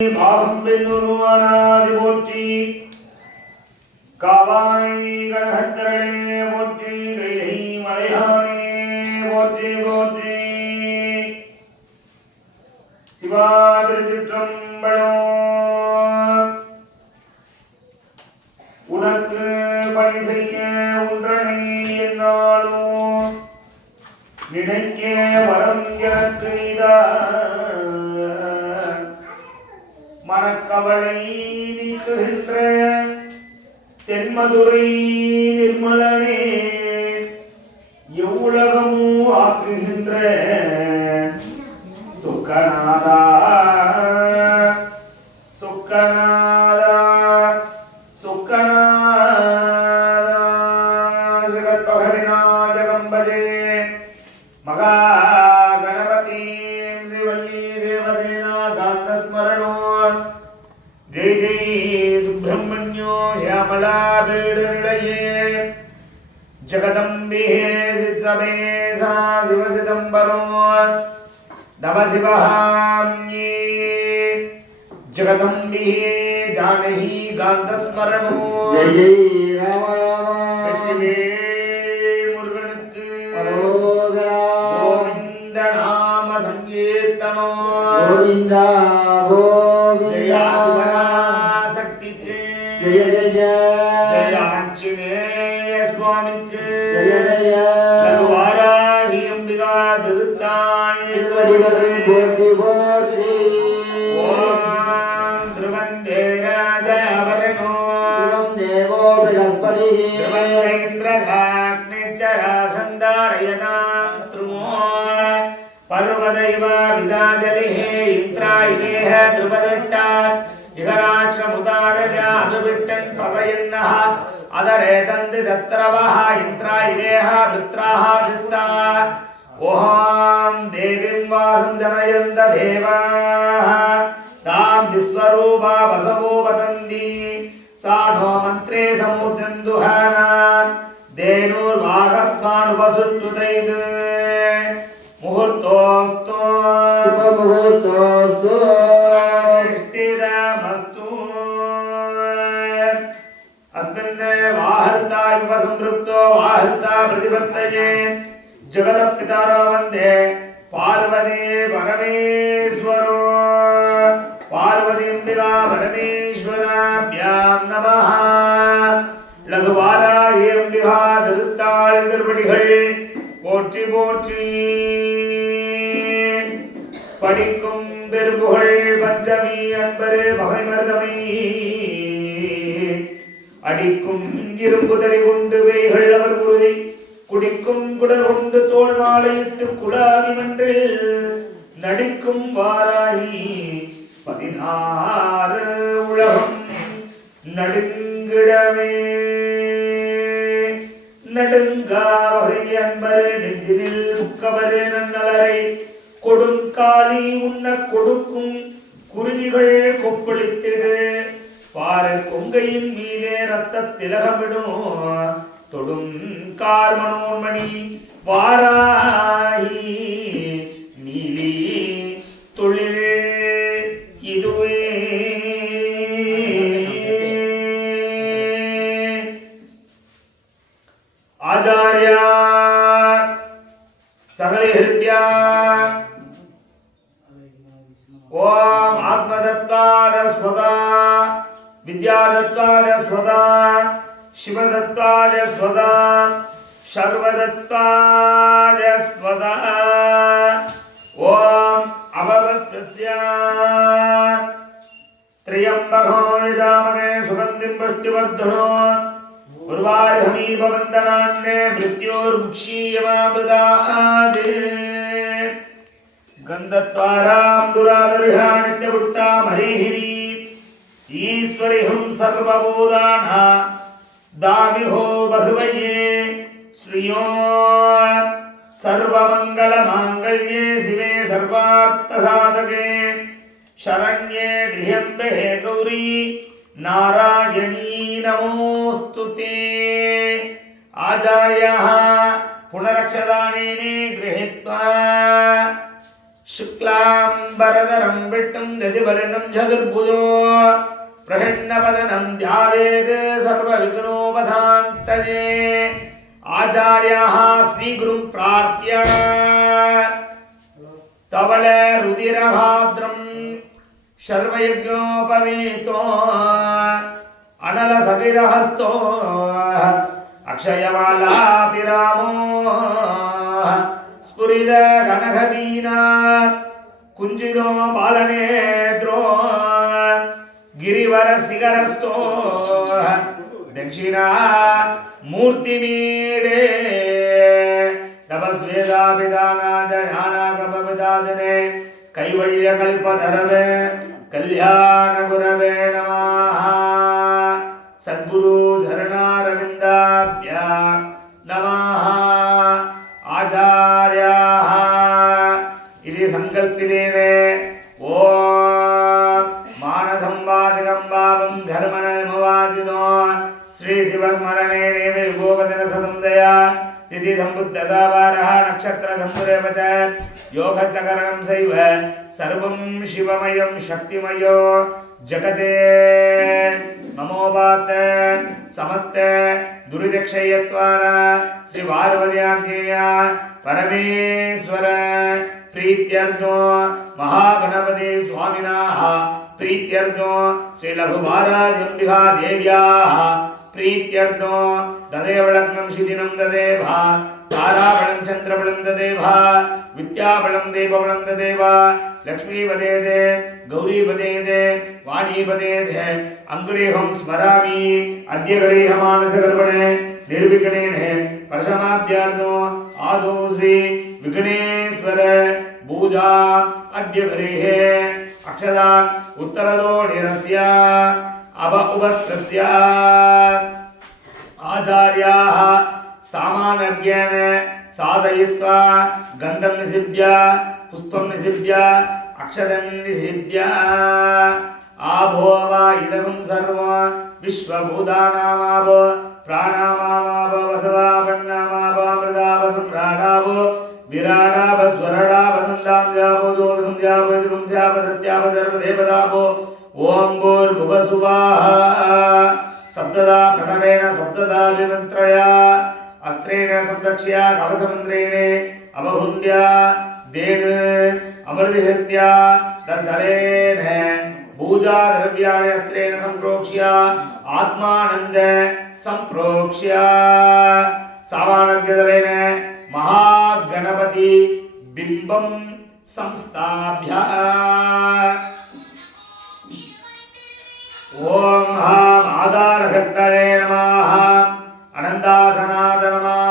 பாகம் பெண்ணுருவானாதி போற்றி காவாய் கனகத்தரளே போற்றி கைலை மலையானே போற்றி போற்றி சிவாதிருச்சிற்றம்பலம் உனக்கு பணி செய்ய தடை நீக்குகின்ற தென்மதுரை நிர்மலனே எவ்வுலகமோ ஆக்கு ब्रह्मण्यो श्यामलापीडनिलये जगदम्बिः जानही गान्धस्मरणो जय जय ஆஞ்சநேய சுவாமிக்கு ஜெய ஜெய சர்வாராகி அம்பிகா திருத்தாள் திருவடிகள் போற்றி போற்றி ஓம் திருவந்தே ராஜாவரணோ சிவம் தேவோ பிரகஸ்பதி பர்வதைவ விதாஜலிஹே இந்திராயிலேஹ திருபதட்டா అదరేతంది దత్తరవః ఇంద్రా ఇదేహ వృత్రాహ వృత్తా ఓం దేవిం వాసం జనయంత దేవాః తాం విశ్వరూపా వసవో వదంది సా నో మంత్రే సమూర్జందుహాన దేనుర్వాగస్మానుపసుష్టుతైత్ ముహూర్తోక్తో ముహూర్తోక్తో वाहर्ता इव सम्पृक्तो वाहर्ता प्रतिपत्तये जगदपितारो वन्दे पार्वती परमेश्वरो पार्वतीम्बिका परमेश्वराभ्यां नमः லகுவாராயம்பிகா திருத்தாள் திருப்படிகள் போற்றி போற்றி படிக்கும் பெரும்புகழ் பஞ்சமி அன்பரு பகைமருதமை அடிக்கும் இரும்புதலை கொண்டு வேய்கள் அவர் குருதை குடிக்கும் குடல் கொண்டு தோல் மாலையிட்டு குலாவி மன்று நடிக்கும் வாராயி பதினாறு உலகம் நடுங்கிடமே நடுங்காவகை அன்பர் நெஞ்சினில் முக்கவரே நன்னலரை கொடுங்காலி உண்ண கொடுக்கும் குருவிகள் கொப்பளித்திடு. பாரு கொங்கையின் மீதே ரத்த திலகமிடும். தொடும் கார்மனோன்மணி வாராயி நீலி தொழில் இதுவே. ஆச்சாரியா சகலே ஹிருத்யா ஓம் ஆத்மதத்தார विद्यादत्ताय स्वदा शिवदत्ताय स्वदा सर्वदत्ताय स्वदा। ओम उर्वार्हमीपवन्दनान्ये मृत्योर्मुक्षीयमामृदादे गन्धत्वारां दुरादर्शानित्यपुट्टा मरीहिरी ईश्वरिहुं सर्वबोधाना दामिहो बहुवये श्रियो सर्वमङ्गलमाङ्गल्ये शिवे सर्वार्थसाधके शरण्ये ध्रियम्बे गौरी, नारायणी नमोऽस्तु ते। आचार्याः पुनरक्षदानेने गृहीत्वा शुक्लाम्बरधरं विष्णुं दधिवर्णं चतुर्भुजो प्रहिण्णपदनं ध्यावेत् सर्वविघ्नोपधान्तये आचार्याः श्रीगुरुं प्रार्थ्य तवल रुदिरहाद्रम् शर्वयज्ञोपवीतो ஸ்புரித கனகவீணா குஞ்சிதோ பாலநேத்ரோ ಗಿರಿವರ ಸಿಗರಸ್ತೋ ದಕ್ಷಿಣ ಮೂರ್ತಿ ಮೀಡೆ ತಪಸ್ವೇದ ವಿಧಾನಾದ ಧ್ಯಾನಾಗಮ ವಿಧಾದನೆ ಕೈವಳ್ಯ ಕಲ್ಪಧರವೆ ಕಲ್ಯಾಣ ಗುರವೇಣ भावं धर्मनमवादिनो श्रीशिवस्मरणे देव युगोपदिनसतं दया तिथि सम्बुद्धता वारः नक्षत्रधम्बुरेव च योगचकरणं सैव सर्वं शिवमयं शक्तिमयो जगते नमोवात समस्त दुरिदक्षयत्वारा श्रीवारवद्याज्ञेय परमेश्वर प्रीत्यर्थो महागणपति स्वामिनाः प्रीत्यर्थो श्रीलघुभाराजम्बिका देव्याः प्रीत्यर्थो ददेव लग्नं शिदिनं ददेव ताराबलं चन्द्रबलं ददेव विद्याबलं देवबलं ददेव लक्ष्मीपदेदे गौरीपदेदे वाणीपदेदे अङ्गुरेहं स्मरामि। अद्य गरीहमानसगर्भणे निर्विघ्नेन प्रशमाद्यार्नो आदौ श्री विघ्नेश्वर पूजा अद्य गृहे। అక్షదా ఉత్తరదోణిరస్య అవ ఉపస్థస్య ఆచార్యాः సామానర్ఘ్యేన సాధయిత్వా గంధం నిషిభ్య పుష్పం నిషిభ్య అక్షరం నిషిభ్య ఆభోవ ఇదగం సర్వ విశ్వభూతానామాభో ప్రాణా भूर्भुवसुवाः सप्तदा प्रणवेन सप्तदा अस्त्रेण, संरक्ष्य देन तज्जलेन पूजा द्रव्याणि अस्त्रेण सम्प्रोक्ष्य आत्मानन्द महागणपति बिम्बं संस्थाभ्य। ஓம் ஆம் ஆதாரகர்த்தரே நமாக அனந்தாசனாத நமாக